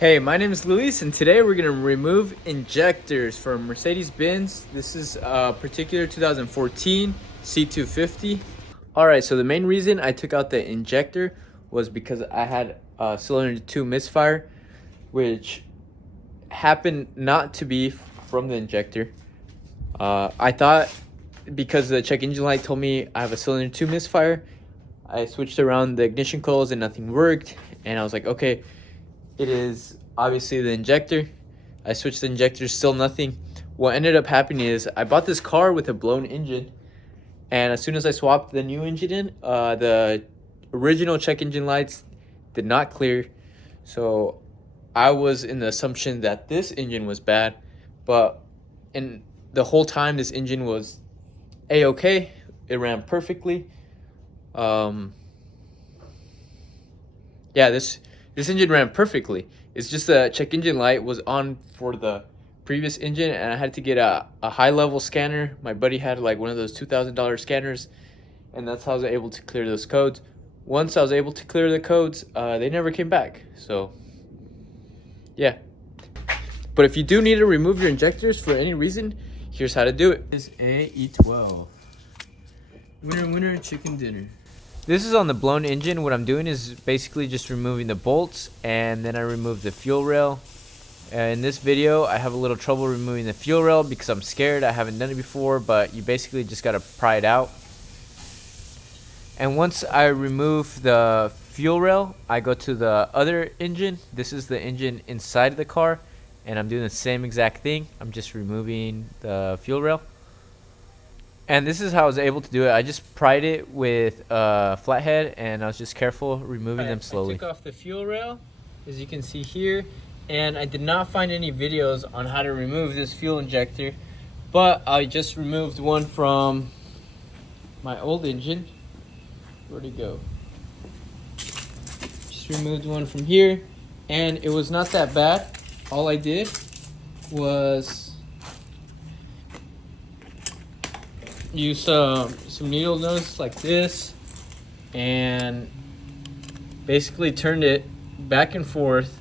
Hey, my name is Luis, and today we're going to remove injectors from Mercedes-Benz. This is a particular 2014 C250. Alright, so the main reason I took out the injector was because I had a cylinder 2 misfire, which happened not to be from the injector. I thought because the check engine light told me I have a cylinder 2 misfire, I switched around the ignition coils and nothing worked, and I was like, okay, it is obviously the injector. I switched the injectors, still nothing. What ended up happening is I bought this car with a blown engine, and as soon as I swapped the new engine in, the original check engine lights did not clear. So I was in the assumption that this engine was bad, but in the whole time this engine was a-okay. It ran perfectly. Yeah, this engine ran perfectly. It's just the check engine light was on for the previous engine, and I had to get a high level scanner. My buddy had like one of those $2,000 scanners, and that's how I was able to clear those codes. Once I was able to clear the codes, they never came back. So yeah. But if you do need to remove your injectors for any reason, here's how to do it. This is AE12. Winner, chicken dinner. This is on the blown engine. What I'm doing is basically just removing the bolts, and then I remove the fuel rail. In this video, I have a little trouble removing the fuel rail because I'm scared. I haven't done it before, but you basically just got to pry it out. And once I remove the fuel rail, I go to the other engine. This is the engine inside of the car, and I'm doing the same exact thing. I'm just removing the fuel rail. And this is how I was able to do it. I just pried it with a flathead, and I was just careful removing them slowly. I took off the fuel rail, as you can see here, and I did not find any videos on how to remove this fuel injector, but I just removed one from my old engine. Where'd it go? Just removed one from here, and it was not that bad. All I did was use some needle nose like this, and basically turned it back and forth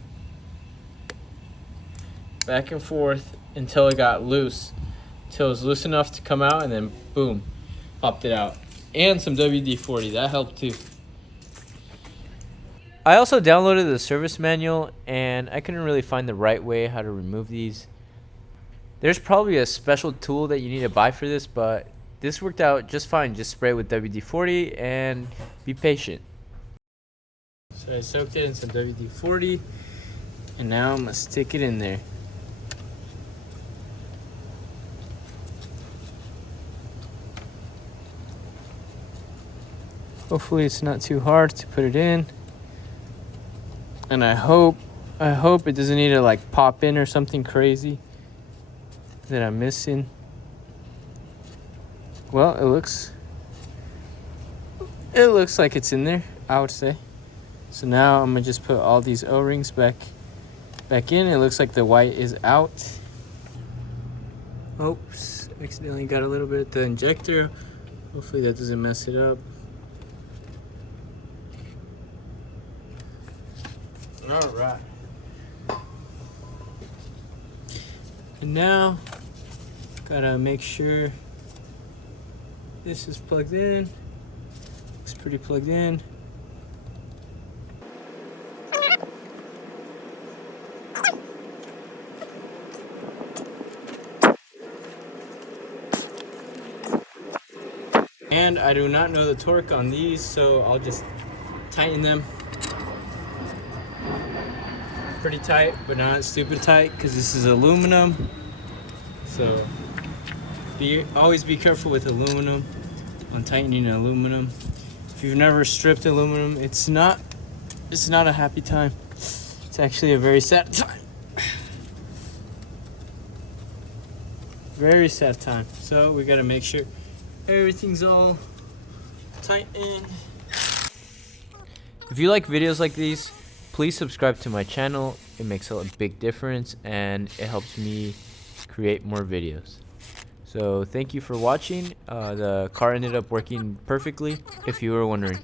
until it got loose, until it was loose enough to come out, and then boom, popped it out. And some WD-40, that helped too. I also downloaded the service manual, and I couldn't really find the right way how to remove these. There's probably a special tool that you need to buy for this, but this worked out just fine. Just spray it with WD-40 and be patient. So I soaked it in some WD-40, and now I'm gonna stick it in there. Hopefully it's not too hard to put it in, and I hope it doesn't need to like pop in or something crazy that I'm missing. Well, it looks like it's in there, I would say. So now I'm gonna just put all these O-rings back in. It looks like the white is out. Oops, accidentally got a little bit of the injector. Hopefully that doesn't mess it up. All right. And now, gotta make sure this is plugged in. It's pretty plugged in. And I do not know the torque on these, so I'll just tighten them. Pretty tight, but not stupid tight, because this is aluminum. So always be careful with aluminum on tightening aluminum. If you've never stripped aluminum, it's not a happy time. It's actually a very sad time. Very sad time. So we gotta make sure everything's all tightened. If you like videos like these, please subscribe to my channel. It makes a big difference, and it helps me create more videos. So thank you for watching. The car ended up working perfectly, if you were wondering.